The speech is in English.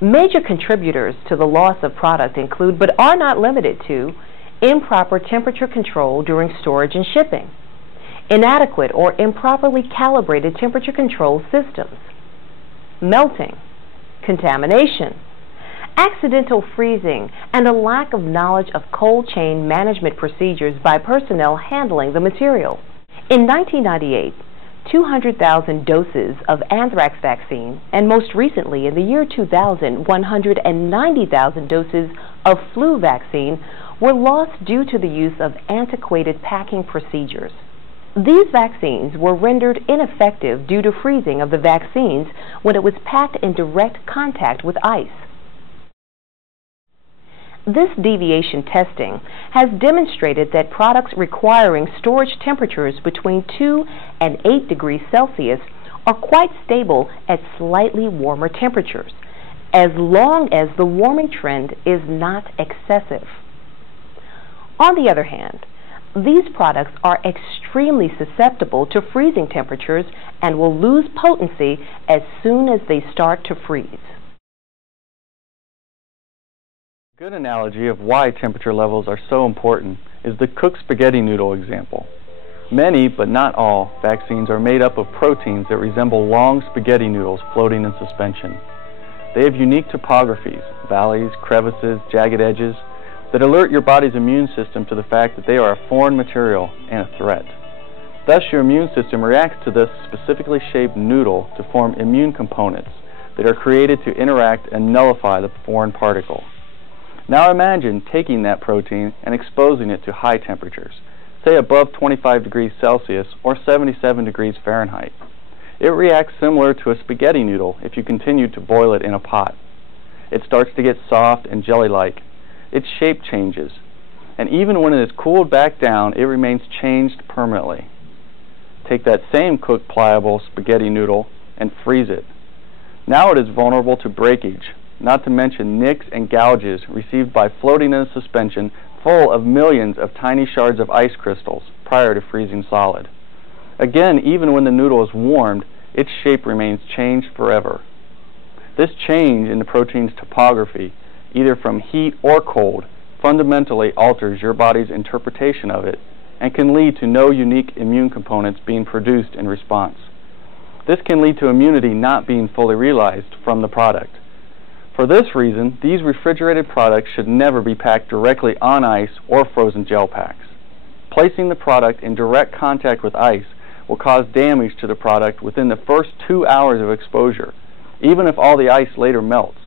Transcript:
Major contributors to the loss of product include, but are not limited to, improper temperature control during storage and shipping, inadequate or improperly calibrated temperature control systems, melting, contamination, accidental freezing, and a lack of knowledge of cold chain management procedures by personnel handling the material. In 1998, 200,000 doses of anthrax vaccine, and most recently in the year 2000, 190,000 doses of flu vaccine were lost due to the use of antiquated packing procedures. These vaccines were rendered ineffective due to freezing of the vaccines when it was packed in direct contact with ice. This deviation testing has demonstrated that products requiring storage temperatures between 2 and 8 degrees Celsius are quite stable at slightly warmer temperatures, as long as the warming trend is not excessive. On the other hand, these products are extremely susceptible to freezing temperatures and will lose potency as soon as they start to freeze. A good analogy of why temperature levels are so important is the cooked spaghetti noodle example. Many, but not all, vaccines are made up of proteins that resemble long spaghetti noodles floating in suspension. They have unique topographies, valleys, crevices, jagged edges, that alert your body's immune system to the fact that they are a foreign material and a threat. Thus, your immune system reacts to this specifically shaped noodle to form immune components that are created to interact and nullify the foreign particle. Now imagine taking that protein and exposing it to high temperatures, say above 25 degrees Celsius or 77 degrees Fahrenheit. It reacts similar to a spaghetti noodle if you continue to boil it in a pot. It starts to get soft and jelly-like. Its shape changes, and even when it is cooled back down, it remains changed permanently. Take that same cooked pliable spaghetti noodle and freeze it. Now it is vulnerable to breakage, not to mention nicks and gouges received by floating in a suspension full of millions of tiny shards of ice crystals prior to freezing solid. Again, even when the noodle is warmed, its shape remains changed forever. This change in the protein's topography, either from heat or cold, fundamentally alters your body's interpretation of it and can lead to no unique immune components being produced in response. This can lead to immunity not being fully realized from the product. For this reason, these refrigerated products should never be packed directly on ice or frozen gel packs. Placing the product in direct contact with ice will cause damage to the product within the first 2 hours of exposure, even if all the ice later melts.